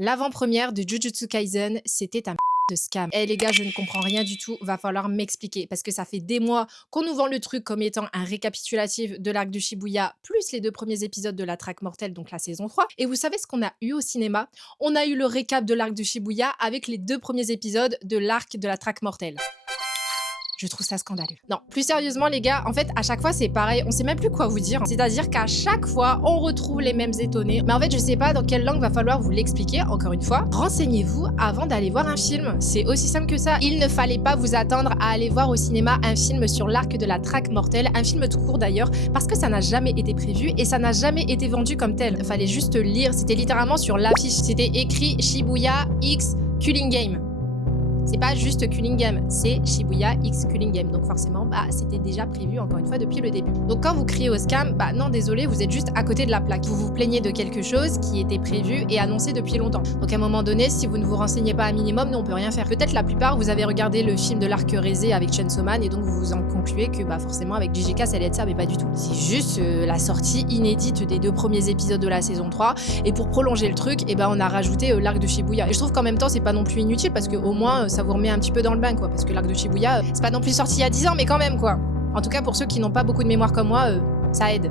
L'avant-première de Jujutsu Kaisen, c'était un de scam. Eh les gars, je ne comprends rien du tout, va falloir m'expliquer parce que ça fait des mois qu'on nous vend le truc comme étant un récapitulatif de l'arc du Shibuya plus les 2 premiers épisodes de la traque mortelle, donc la saison 3. Et vous savez ce qu'on a eu au cinéma? On a eu le récap de l'arc du Shibuya avec les 2 premiers épisodes de l'arc de la traque mortelle. Je trouve ça scandaleux. Non, plus sérieusement les gars, en fait à chaque fois c'est pareil, on sait même plus quoi vous dire. C'est-à-dire qu'à chaque fois on retrouve les mêmes étonnés. Mais en fait je sais pas dans quelle langue va falloir vous l'expliquer, encore une fois. Renseignez-vous avant d'aller voir un film, c'est aussi simple que ça. Il ne fallait pas vous attendre à aller voir au cinéma un film sur l'arc de la traque mortelle, un film tout court d'ailleurs, parce que ça n'a jamais été prévu et ça n'a jamais été vendu comme tel. Il fallait juste lire, c'était littéralement sur l'affiche, c'était écrit Shibuya X Culling Game. C'est pas juste Culling Game, c'est Shibuya X Culling Game. Donc forcément, c'était déjà prévu encore une fois depuis le début. Donc quand vous criez au scam, non désolé, vous êtes juste à côté de la plaque. Vous vous plaignez de quelque chose qui était prévu et annoncé depuis longtemps. Donc à un moment donné, si vous ne vous renseignez pas un minimum, nous on peut rien faire. Peut-être la plupart, vous avez regardé le film de l'arc Rézé avec Chainsaw Man et donc vous vous en concluez que forcément avec JJK ça allait être ça, mais pas du tout. C'est juste la sortie inédite des 2 premiers épisodes de la saison 3 et pour prolonger le truc, on a rajouté l'arc de Shibuya. Et je trouve qu'en même temps, c'est pas non plus inutile parce que au moins ça vous remet un petit peu dans le bain quoi, parce que l'arc de Shibuya, c'est pas non plus sorti il y a 10 ans, mais quand même quoi. En tout cas, pour ceux qui n'ont pas beaucoup de mémoire comme moi, ça aide.